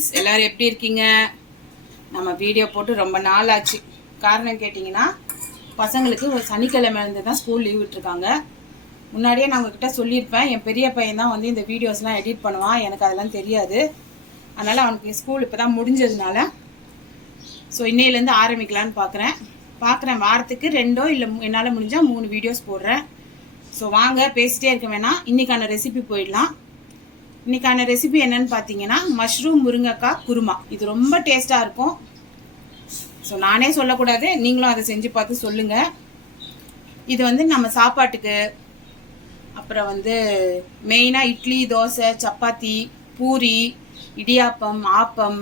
Friends, எல்லோரும் எப்படி இருக்கீங்க? நம்ம வீடியோ போட்டு ரொம்ப நாள் ஆச்சு. காரணம் கேட்டிங்கன்னா, பசங்களுக்கு ஒரு சனிக்கிழமை இருந்து தான் ஸ்கூல் லீவ் விட்டுருக்காங்க. முன்னாடியே நான் உங்ககிட்ட சொல்லியிருப்பேன், என் பெரிய பையன் தான் வந்து இந்த வீடியோஸ்லாம் எடிட் பண்ணுவான். எனக்கு அதெல்லாம் தெரியாது. அதனால் அவனுக்கு ஸ்கூல் இப்போ தான் முடிஞ்சதுனால ஸோ இன்னையிலேருந்து ஆரம்பிக்கலான்னு பார்க்குறேன். வாரத்துக்கு 2 இல்லை என்னால் முடிஞ்சால் 3 வீடியோஸ் போடுறேன். ஸோ வாங்க, பேசிட்டே இருக்க வேணாம், இன்றைக்கான ரெசிபி போயிடலாம். இன்றைக்கான ரெசிபி என்னன்னு பார்த்தீங்கன்னா, மஷ்ரூம் முருங்கைக்காய் குருமா. இது ரொம்ப டேஸ்ட்டாக இருக்கும். ஸோ நானே சொல்லக்கூடாது, நீங்களும் அதை செஞ்சு பார்த்து சொல்லுங்கள். இது வந்து நம்ம சாப்பாட்டுக்கு, அப்புறம் வந்து மெயினாக இட்லி, தோசை, சப்பாத்தி, பூரி, இடியாப்பம், ஆப்பம்,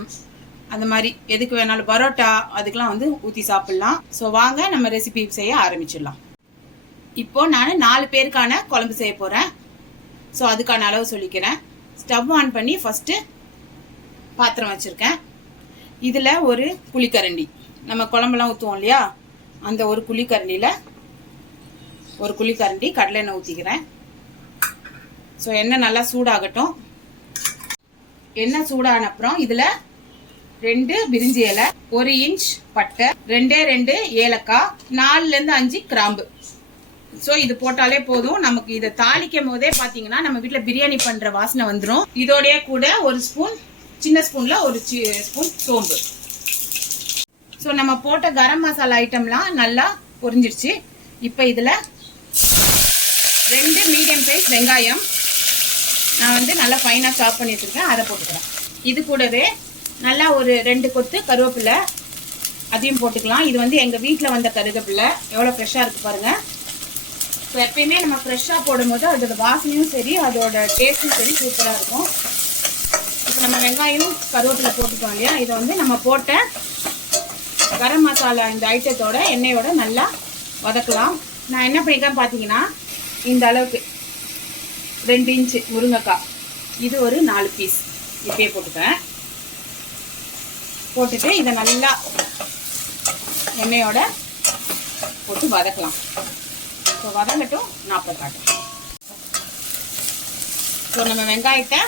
அந்த மாதிரி எதுக்கு வேணாலும், பரோட்டா, அதுக்கெலாம் வந்து ஊற்றி சாப்பிட்லாம். ஸோ வாங்க நம்ம ரெசிபி செய்ய ஆரம்பிச்சிடலாம். இப்போது நான் 4 பேருக்கான குழம்பு செய்ய போகிறேன். ஸோ அதுக்கான அளவு சொல்லிக்கிறேன். ஸ்டவ் ஆன் பண்ணி ஃபஸ்ட்டு பாத்திரம் வச்சுருக்கேன். இதில் ஒரு குழிக்கரண்டி, நம்ம குழம்புலாம் ஊற்றுவோம் இல்லையா, அந்த ஒரு குழிக்கரண்டியில் ஒரு குழிக்கரண்டி கடலை எண்ணெய் ஊற்றிக்கிறேன். ஸோ எண்ணெய் நல்லா சூடாகட்டும். எண்ணெய் சூடான அப்புறம் இதில் 2 பிரிஞ்சி இலை, 1 இன்ச் பட்டை, 2 ஏலக்காய், 4லேருந்து 5 கிராம்பு. ஸோ இது போட்டாலே போதும். நமக்கு இதை தாளிக்கும் போதே பார்த்தீங்கன்னா நம்ம வீட்டில் பிரியாணி பண்ணுற வாசனை வந்துடும். இதோடைய கூட ஒரு ஸ்பூன், சின்ன ஸ்பூனில் ஒரு ஸ்பூன் சோம்பு. ஸோ நம்ம போட்ட கரம் மசாலா ஐட்டம்லாம் நல்லா பொரிஞ்சிடுச்சு. இப்போ இதில் 2 மீடியம் சைஸ் வெங்காயம் நான் வந்து நல்லா ஃபைனாக சாப் பண்ணி வச்சுருக்கேன், அதை போட்டுக்கிறேன். இது கூடவே நல்லா ஒரு 2 கொத்து கருவேப்பிலை, அதையும் போட்டுக்கலாம். இது வந்து எங்கள் வீட்டில் வந்த கருவேப்பிலை, எவ்வளோ ஃப்ரெஷ்ஷாக இருக்குது பாருங்கள். ஸோ எப்பயுமே நம்ம ஃப்ரெஷ்ஷாக போடும்போது அதோட வாசனையும் சரி, அதோட டேஸ்ட்டும் சரி சூப்பராக இருக்கும். இப்போ நம்ம வெங்காயம் கருவேப்பிலை போட்டுட்டோம் இல்லையா, இதை வந்து நம்ம போட்ட கரம் மசாலா இந்த ஐட்டத்தோட எண்ணெயோட நல்லா வதக்கலாம். நான் என்ன பண்ணிக்கிறேன் பார்த்தீங்கன்னா, இந்த அளவுக்கு 2 இன்ச்சு முருங்கைக்காய், இது ஒரு 4 பீஸ் இப்பயே போட்டுக்கிறேன். போட்டுட்டு இதை நல்லா எண்ணெயோட போட்டு வதக்கலாம். ஸோ வதங்கட்டும், நான் காட்டுறேன். ஸோ நம்ம வெங்காயத்தை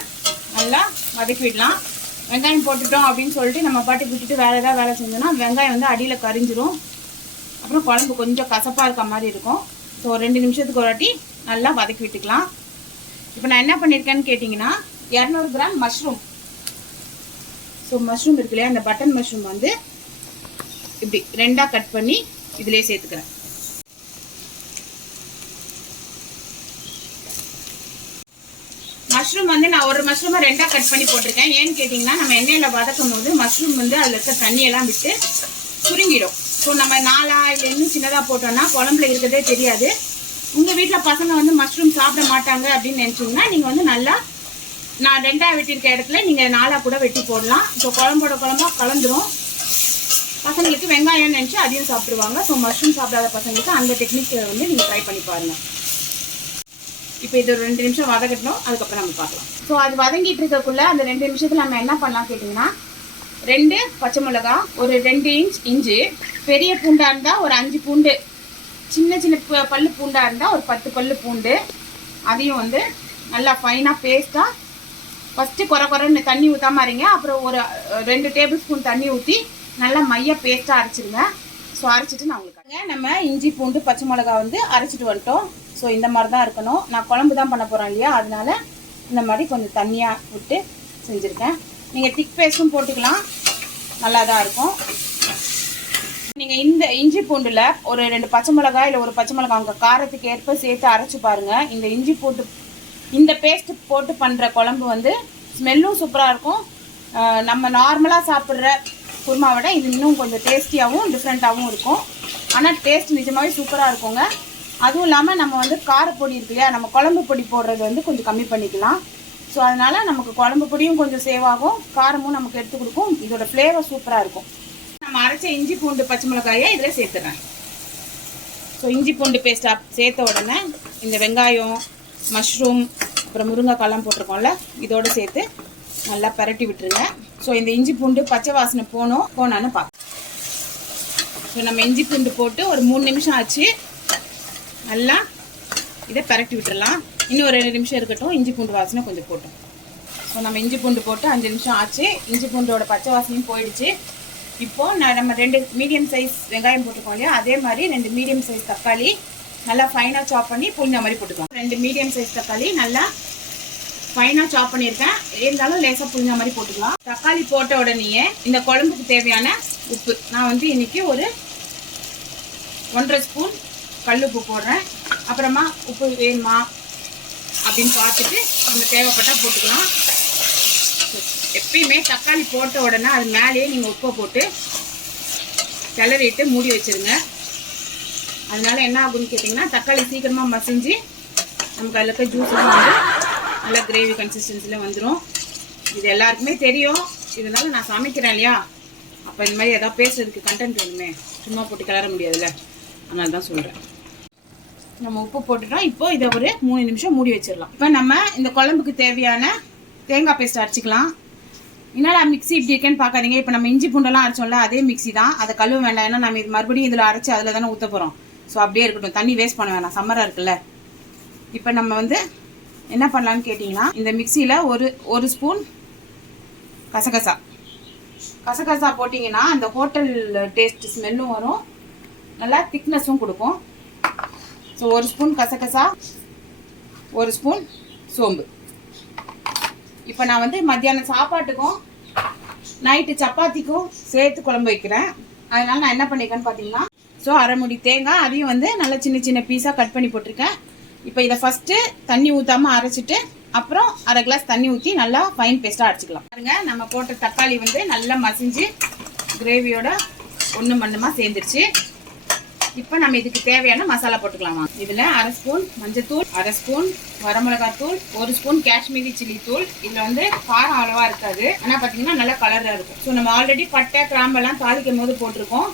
நல்லா வதக்கி விடலாம். வெங்காயம் போட்டுட்டோம் அப்படின்னு சொல்லிட்டு நம்ம பாட்டி விட்டுட்டு வேறு ஏதாவது வேலை செஞ்சோன்னா வெங்காயம் வந்து அடியில் கரிஞ்சிரும். அப்புறம் குழம்பு கொஞ்சம் கசப்பாக இருக்க மாதிரி இருக்கும். ஸோ 2 நிமிஷத்துக்கு ஒரு வாட்டி நல்லா வதக்கி விட்டுக்கலாம். இப்போ நான் என்ன பண்ணியிருக்கேன்னு கேட்டிங்கன்னா, 200 கிராம் மஷ்ரூம். ஸோ மஷ்ரூம் இருக்கு இல்லையா, அந்த பட்டன் மஷ்ரூம் வந்து இப்படி 2ஆக கட் பண்ணி இதிலே சேர்த்துக்கிறேன். மஷ்ரூம் வந்து நான் ஒரு மஷ்ரூமை 2ஆக கட் பண்ணி போட்டிருக்கேன். ஏன்னு கேட்டிங்கன்னா, நம்ம எண்ணெயில் வதக்கும் போது மஷ்ரூம் வந்து அதில் இருக்க தண்ணியெல்லாம் விட்டு சுருங்கிடும். ஸோ நம்ம 4 இல்லை இன்னும் சின்னதாக போட்டோம்னா குழம்புல இருக்கிறதே தெரியாது. உங்கள் வீட்டில் பசங்க வந்து மஷ்ரூம் சாப்பிட மாட்டாங்க அப்படின்னு நினச்சிங்கன்னா, நீங்கள் வந்து நல்லா நான் 2ஆக வெட்டியிருக்க இடத்துல நீங்கள் 4ஆக கூட வெட்டி போடலாம். ஸோ குழம்போட குழம்பாக கலந்துரும். பசங்களுக்கு வெங்காயம்னு நினச்சி அதையும் சாப்பிடுவாங்க. ஸோ மஷ்ரூம் சாப்பிடாத பசங்களுக்கு அந்த டெக்னிக் வந்து நீங்கள் ட்ரை பண்ணி பாருங்கள். இப்போ இது ஒரு 2 நிமிஷம் வதக்கட்டணும், அதுக்கப்புறம் நம்ம பார்க்கலாம். ஸோ அது வதங்கிட்டு இருக்கக்குள்ள அந்த 2 நிமிஷத்தில் நம்ம என்ன பண்ணலாம் கேட்டிங்கன்னா, 2 பச்சை மிளகா, ஒரு 2 இன்ச் இஞ்சி, பெரிய பூண்டாக இருந்தால் ஒரு 5 பூண்டு, சின்ன சின்ன பல்லு பூண்டாக இருந்தால் ஒரு 10 பல்லு பூண்டு, அதையும் வந்து நல்லா ஃபைனாக பேஸ்ட்டாக ஃபஸ்ட்டு குறைன்னு தண்ணி ஊற்றாம இருங்க. அப்புறம் ஒரு 2 டேபிள் ஸ்பூன் தண்ணி ஊற்றி நல்லா மைய பேஸ்ட்டாக அரைச்சிடுங்க. ஸோ அரைச்சிட்டு நான் உங்களுக்கு நம்ம இஞ்சி பூண்டு பச்சை மிளகா வந்து அரைச்சிட்டு வந்துட்டோம். ஸோ இந்த மாதிரி தான் இருக்கணும். நான் குழம்பு தான் பண்ண போகிறேன் இல்லையா, அதனால இந்த மாதிரி கொஞ்சம் தண்ணியாக விட்டு செஞ்சுருக்கேன். நீங்கள் திக் பேஸ்ட்டும் போட்டுக்கலாம், நல்லா தான் இருக்கும். நீங்கள் இந்த இஞ்சி பூண்டில் ஒரு 2 பச்சை மிளகாய் இல்லை ஒரு பச்சை மிளகாய் உங்கள் காரத்துக்கு ஏற்ப சேர்த்து அரைச்சி பாருங்கள். இந்த இஞ்சி போட்டு இந்த பேஸ்ட்டு போட்டு பண்ணுற குழம்பு வந்து ஸ்மெல்லும் சூப்பராக இருக்கும். நம்ம நார்மலாக சாப்பிட்ற குருமாவோட இது இன்னும் கொஞ்சம் டேஸ்டியாகவும் டிஃப்ரெண்ட்டாகவும் இருக்கும். ஆனால் டேஸ்ட் நிஜமாகவே சூப்பராக இருக்குங்க. அதுவும் இல்லாமல் நம்ம வந்து காரப்பொடி இருக்கு இல்லையா, நம்ம குழம்பு பொடி போடுறது வந்து கொஞ்சம் கம்மி பண்ணிக்கலாம். ஸோ அதனால் நமக்கு குழம்பு பொடியும் கொஞ்சம் சேவ் ஆகும், காரமும் நமக்கு எடுத்து கொடுக்கும். இதோட ஃப்ளேவர் சூப்பராக இருக்கும். நம்ம அரைச்ச இஞ்சி பூண்டு பச்சை மிளகாயை இதில் சேர்த்துறேன். ஸோ இஞ்சி பூண்டு பேஸ்ட்டாக சேர்த்த உடனே இந்த வெங்காயம், மஷ்ரூம், அப்புறம் முருங்கைக்காலாம் போட்டிருக்கோம்ல, இதோடு சேர்த்து நல்லா பரட்டி விட்டுருங்க. ஸோ இந்த இஞ்சி பூண்டு பச்சை வாசனை போனான்னு பார்க்க. ஸோ நம்ம இஞ்சி பூண்டு போட்டு ஒரு 3 நிமிஷம் ஆச்சு. நல்லா இதை பரட்டி விட்டுடலாம். இன்னும் ஒரு 2 நிமிஷம் இருக்கட்டும், இஞ்சி பூண்டு வாசனை கொஞ்சம் போட்டோம். ஸோ நம்ம இஞ்சி பூண்டு போட்டு 5 நிமிஷம் ஆச்சு. இஞ்சி பூண்டோட பச்சை வாசனையும் போயிடுச்சு. இப்போது நம்ம 2 மீடியம் சைஸ் வெங்காயம் போட்டுக்கோம் இல்லையா, அதே மாதிரி 2 மீடியம் சைஸ் தக்காளி நல்லா ஃபைனாக சாப் பண்ணி புளிஞ்ச மாதிரி போட்டுக்கலாம். 2 மீடியம் சைஸ் தக்காளி நல்லா ஃபைனாக சாப் பண்ணியிருக்கேன், இருந்தாலும் லேசாக புளிஞ்ச மாதிரி போட்டுக்கலாம். தக்காளி போட்ட உடனேயே இந்த குழம்புக்கு தேவையான உப்பு நான் வந்து இன்றைக்கி ஒரு 1.5 ஸ்பூன் கல் உப்பு போடுறேன். அப்புறமா உப்பு வேணுமா அப்படின்னு பார்த்துட்டு நம்ம தேவைப்பட்டால் போட்டுக்கலாம். எப்பயுமே தக்காளி போட்ட உடனே அது மேலேயே நீங்கள் உப்பை போட்டு கிளறிட்டு மூடி வச்சுருங்க. அதனால என்ன ஆகுன்னு கேட்டிங்கன்னா தக்காளி சீக்கிரமாக மசிஞ்சு நமக்கு அதில் இருக்க ஜூஸ்லாம் வந்து நல்லா கிரேவி கன்சிஸ்டன்சியில் வந்துடும். இது எல்லாருக்குமே தெரியும், இருந்தாலும் நான் சமைக்கிறேன் இல்லையா, அப்போ இந்த மாதிரி எதாவது பேசுறதுக்கு கண்டென்ட் வேணுமே, சும்மா போட்டு கிளற முடியாதுல்ல, அதனால தான் சொல்கிறேன். நம்ம உப்பு போட்டுட்டோம். இப்போ இதை ஒரு 3 நிமிஷம் மூடி வச்சிடலாம். இப்போ நம்ம இந்த குழம்புக்கு தேவையான தேங்காய் பேஸ்ட் அரைச்சிக்கலாம். என்னடா மிக்ஸி இப்படி இருக்கேன்னு பார்க்காதீங்க, இப்போ நம்ம இஞ்சி பூண்டெல்லாம் அரைச்சோம்ல அதே மிக்ஸி தான், அதை கழுவ வேண்டாம். ஏன்னா நம்ம இது மறுபடியும் இதில் அரைச்சி அதில் தானே ஊற்ற போகிறோம். ஸோ அப்படியே இருக்கட்டும், தண்ணி வேஸ்ட் பண்ண வேணாம், சம்மராக இருக்குல்ல. இப்போ நம்ம வந்து என்ன பண்ணலான்னு கேட்டிங்கன்னா, இந்த மிக்சியில் ஒரு ஸ்பூன் கசகசா போட்டிங்கன்னா அந்த ஹோட்டல் டேஸ்ட் ஸ்மெல்லும் வரும், நல்லா திக்னஸும் கொடுக்கும். ஸோ 1 ஸ்பூன் கசகசா, 1 ஸ்பூன் சோம்பு. இப்போ நான் வந்து மத்தியானம் சாப்பாட்டுக்கும் நைட்டு சப்பாத்திக்கும் சேர்த்து குழம்பு வைக்கிறேன். அதனால நான் என்ன பண்ணியிருக்கேன்னு பார்த்தீங்கன்னா, ஸோ 1/2 மூடி தேங்காய் அதையும் வந்து நல்லா சின்ன சின்ன பீஸாக கட் பண்ணி போட்டிருக்கேன். இப்போ இதை ஃபஸ்ட்டு தண்ணி ஊற்றாமல் அரைச்சிட்டு அப்புறம் 1/2 கிளாஸ் தண்ணி ஊற்றி நல்லா ஃபைன் பேஸ்ட்டாக அரைச்சிக்கலாம். பாருங்க, நம்ம போட்ட தக்காளி வந்து நல்லா மசிஞ்சு கிரேவியோட ஒன்று மண்ணமாக சேர்ந்துருச்சு. இப்போ நம்ம இதுக்கு தேவையான மசாலா போட்டுக்கலாமா. இதில் 1/2 ஸ்பூன் மஞ்சத்தூள், 1/2 ஸ்பூன் வரமிளகாத்தூள், 1 ஸ்பூன் காஷ்மீரி சில்லி தூள். இதில் வந்து காரம் அவ்வளவா இருக்காது, ஆனால் பார்த்தீங்கன்னா நல்லா கலராக இருக்கும். ஸோ நம்ம ஆல்ரெடி பட்டை கிராம்பெல்லாம் தாளிக்கும் போது போட்டிருக்கோம்.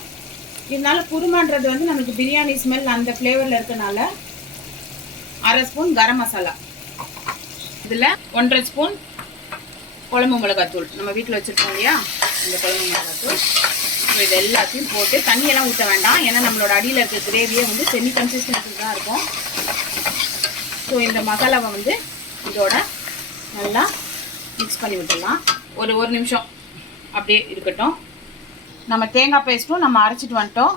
இதனால குருமான்றது வந்து நமக்கு பிரியாணி ஸ்மெல் அந்த ஃப்ளேவரில் இருக்கனால 1/2 ஸ்பூன் கரம் மசாலா. இதில் 1.5 ஸ்பூன் குழம்பு மிளகாத்தூள், நம்ம வீட்டில் வச்சுருக்கோம் இல்லையா இந்த குழம்பு மிளகாத்தூள். ஸோ இது எல்லாத்தையும் போட்டு தண்ணியெல்லாம் ஊற்ற வேண்டாம், ஏன்னா நம்மளோட அடியில் இருக்க கிரேவியை வந்து செமி கன்சிஸ்டன்சி தான் இருக்கும். ஸோ இந்த மசாலாவை வந்து இதோட நல்லா மிக்ஸ் பண்ணி விட்டுடலாம். ஒரு நிமிஷம் அப்படியே இருக்கட்டும். நம்ம தேங்காய் பேஸ்ட்டும் நம்ம அரைச்சிட்டு வந்துட்டோம்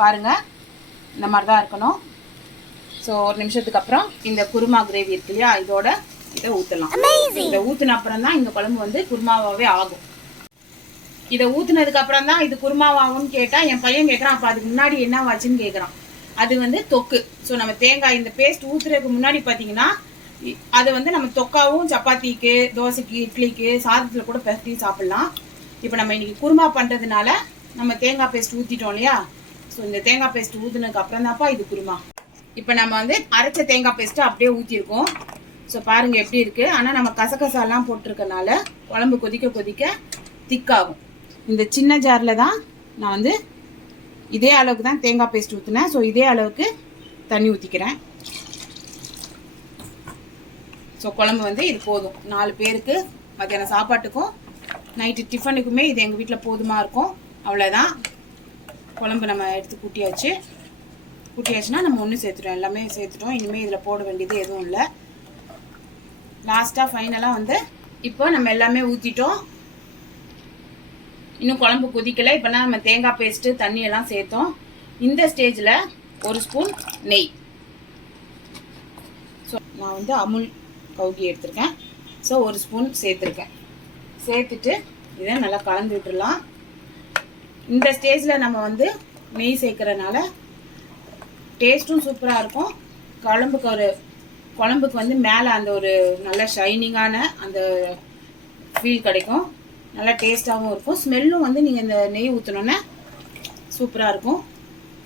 பாருங்கள், இந்த மாதிரி தான் இருக்கணும். ஸோ 1 நிமிஷத்துக்கு அப்புறம் இந்த குருமா கிரேவி இருக்கு இல்லையா, இதை ஊற்றலாம். இதை ஊற்றின அப்புறம் தான் இந்த குழம்பு வந்து குருமாவாகவே ஆகும். இதை ஊற்றுனதுக்கு அப்புறம் தான் இது குருமாவாகும்னு கேட்டால் என் பையன் கேட்குறான், அப்போ அதுக்கு முன்னாடி என்ன ஆச்சுன்னு கேட்குறான். அது வந்து தொக்கு. ஸோ நம்ம தேங்காய் இந்த பேஸ்ட் ஊற்றுறதுக்கு முன்னாடி பார்த்தீங்கன்னா அது வந்து நம்ம தொக்காவும் சப்பாத்திக்கு, தோசைக்கு, இட்லிக்கு, சாதத்தில் கூட பெருத்தி சாப்பிட்லாம். இப்போ நம்ம இன்றைக்கி குருமா பண்ணுறதுனால நம்ம தேங்காய் பேஸ்ட் ஊற்றிட்டோம் இல்லையா, ஸோ இந்த தேங்காய் பேஸ்ட் ஊற்றுனதுக்கு அப்புறம் தான்ப்பா இது குருமா. இப்போ நம்ம வந்து அரைச்ச தேங்காய் பேஸ்ட்டு அப்படியே ஊற்றிருக்கோம். ஸோ பாருங்கள் எப்படி இருக்குது. ஆனால் நம்ம கசகசாலாம் போட்டிருக்கனால குழம்பு கொதிக்க கொதிக்க திக்காகும். இந்த சின்ன ஜாரில் தான் நான் வந்து இதே அளவுக்கு தான் தேங்காய் பேஸ்ட் ஊற்றினேன். ஸோ இதே அளவுக்கு தண்ணி ஊற்றிக்கிறேன். ஸோ குழம்பு வந்து இது போதும். 4 பேருக்கு மத்தியானம் சாப்பாட்டுக்கும் நைட்டு டிஃபனுக்குமே இது எங்கள் வீட்டில் போதுமாக இருக்கும். அவ்வளோதான், குழம்பு நம்ம எடுத்து கூட்டியாச்சுன்னா நம்ம ஒன்று சேர்த்துட்டோம், எல்லாமே சேர்த்துட்டோம். இனிமேல் இதில் போட வேண்டியது எதுவும் இல்லை. லாஸ்ட்டாக ஃபைனலாக வந்து இப்போ நம்ம எல்லாமே ஊற்றிட்டோம். இன்னும் குழம்பு கொதிக்கலை. இப்போ நம்ம தேங்காய் பேஸ்ட்டு தண்ணியெல்லாம் சேர்த்தோம். இந்த ஸ்டேஜில் 1 ஸ்பூன் நெய். ஸோ நான் வந்து அமுல் கவுகி எடுத்திருக்கேன். ஸோ 1 ஸ்பூன் சேர்த்துருக்கேன். சேர்த்துட்டு இதை நல்லா கலந்து விட்டுடலாம். இந்த ஸ்டேஜில் நம்ம வந்து நெய் சேர்க்குறனால டேஸ்ட்டும் சூப்பராக இருக்கும். குழம்புக்கு வந்து மேலே அந்த ஒரு நல்ல ஷைனிங்கான அந்த ஃபீல் கிடைக்கும். நல்லா டேஸ்ட்டாகவும் இருக்கும். ஸ்மெல்லும் வந்து நீங்கள் இந்த நெய் ஊற்றினோன்னே சூப்பராக இருக்கும்.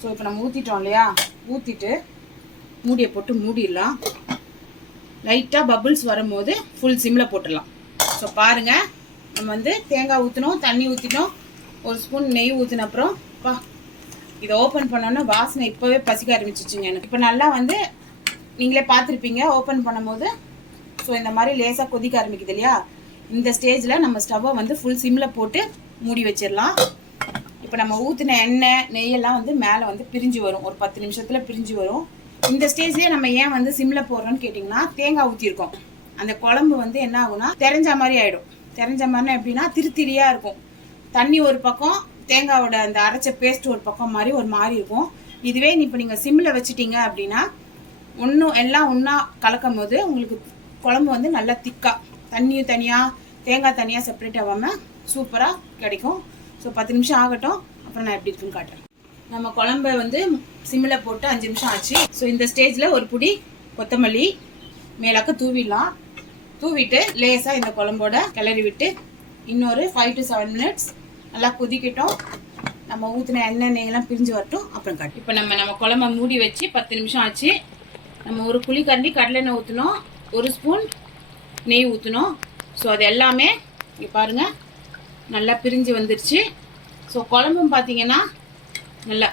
ஸோ இப்போ நம்ம ஊற்றிட்டோம் இல்லையா, ஊற்றிட்டு மூடியை போட்டு மூடிடலாம். லைட்டாக பபுள்ஸ் வரும்போது ஃபுல் சிம்மில் போட்டுடலாம். ஸோ பாருங்கள், நம்ம வந்து தேங்காய் ஊற்றினோம், தண்ணி ஊற்றிட்டோம், 1 ஸ்பூன் நெய் ஊற்றின அப்புறம் இதை ஓப்பன் பண்ணோன்னா வாசனை இப்போவே பசிக்க ஆரம்பிச்சிச்சுங்க எனக்கு. இப்போ நல்லா வந்து நீங்களே பார்த்துருப்பீங்க ஓப்பன் பண்ணும்போது. ஸோ இந்த மாதிரி லேசாக கொதிக்க ஆரம்பிக்குது இல்லையா, இந்த ஸ்டேஜில் நம்ம ஸ்டவ்வை வந்து ஃபுல் சிம்மில் போட்டு மூடி வச்சிடலாம். இப்போ நம்ம ஊற்றின எண்ணெய் நெய்யெல்லாம் வந்து மேலே வந்து பிரிஞ்சு வரும், ஒரு 10 நிமிஷத்தில் பிரிஞ்சு வரும். இந்த ஸ்டேஜ்லேயே நம்ம ஏன் வந்து சிம்மில் போடுறோன்னு கேட்டிங்கன்னா, தேங்காய் ஊற்றிருக்கோம். அந்த குழம்பு வந்து என்ன ஆகும்னா தெரிஞ்ச மாதிரி ஆயிடும். தெரிஞ்ச மாதிரினா எப்படின்னா திருத்திரியா இருக்கும். தண்ணி ஒரு பக்கம், தேங்காவோட அந்த அரைச்ச பேஸ்ட் ஒரு பக்கம் மாதிரி ஒரு மாதிரி இருக்கும். இதுவே இப்போ நீங்கள் சிம்மில் வச்சுட்டீங்க அப்படின்னா எல்லாம் ஒன்றா கலக்கும் போது உங்களுக்கு குழம்பு வந்து நல்லா திக்காக, தண்ணியும் தனியாக தேங்காய் தனியாக செப்பரேட் ஆகாமல் சூப்பராக கிடைக்கும். ஸோ 10 நிமிஷம் ஆகட்டும், அப்புறம் நான் எப்படி இருக்குன்னு காட்டுறேன். நம்ம குழம்பை வந்து சிம்மில் போட்டு 5 நிமிஷம் ஆச்சு. ஸோ இந்த ஸ்டேஜில் ஒரு புடி கொத்தமல்லி மேலாக்க தூவிடலாம். தூவிட்டு லேசாக இந்த குழம்போட கிளறி விட்டு இன்னொரு 5 to 7 மினிட்ஸ் நல்லா கொதிக்கட்டும். நம்ம ஊற்றின எண்ணெய்லாம் பிரிஞ்சு வரட்டும், அப்புறம் காட்டு. இப்போ நம்ம குழம்ப மூடி வச்சு 10 நிமிஷம் ஆச்சு. நம்ம ஒரு குழிக்கரண்டி கடலெண்ணெய் ஊற்றணும், 1 ஸ்பூன் நெய் ஊற்றணும். ஸோ அது எல்லாமே இங்கே பாருங்கள் நல்லா பிரிஞ்சு வந்துருச்சு. ஸோ குழம்பும் பார்த்தீங்கன்னா நல்லா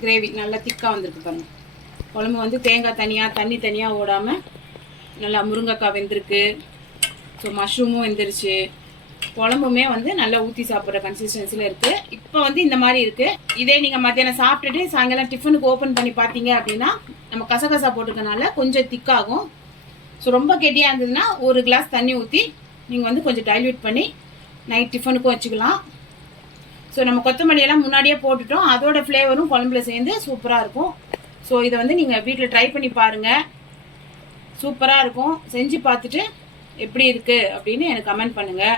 கிரேவி நல்லா திக்காக வந்திருக்கு பாருங்கள். குழம்பு வந்து தேங்காய் தனியாக தண்ணி தனியாக ஓடாமல் நல்லா முருங்கைக்காய் வெந்திருக்கு. ஸோ மஷ்ரூமும் வெந்துருச்சு. குழம்புமே வந்து நல்லா ஊற்றி சாப்பிட்ற கன்சிஸ்டன்சியில் இருக்குது. இப்போ வந்து இந்த மாதிரி இருக்குது. இதே நீங்கள் மத்தியானம் சாப்பிட்டுட்டு சாயங்காலம் டிஃபனுக்கு ஓப்பன் பண்ணி பார்த்தீங்க அப்படின்னா நம்ம கசகசா போட்டிருக்கனால கொஞ்சம் திக்காகும். ஸோ ரொம்ப கெட்டியாக இருந்ததுன்னா 1 கிளாஸ் தண்ணி ஊற்றி நீங்கள் வந்து கொஞ்சம் டைல்யூட் பண்ணி நைட் டிஃபனுக்கும் வச்சுக்கலாம். ஸோ நம்ம கொத்தமல்லியெல்லாம் முன்னாடியே போட்டுட்டோம், அதோட ஃப்ளேவரும் குழம்புல சேர்ந்து சூப்பராக இருக்கும். ஸோ இதை வந்து நீங்கள் வீட்டில் ட்ரை பண்ணி பாருங்கள், சூப்பராக இருக்கும். செஞ்சு பார்த்துட்டு எப்படி இருக்குது அப்படின்னு எனக்கு கமெண்ட் பண்ணுங்கள்.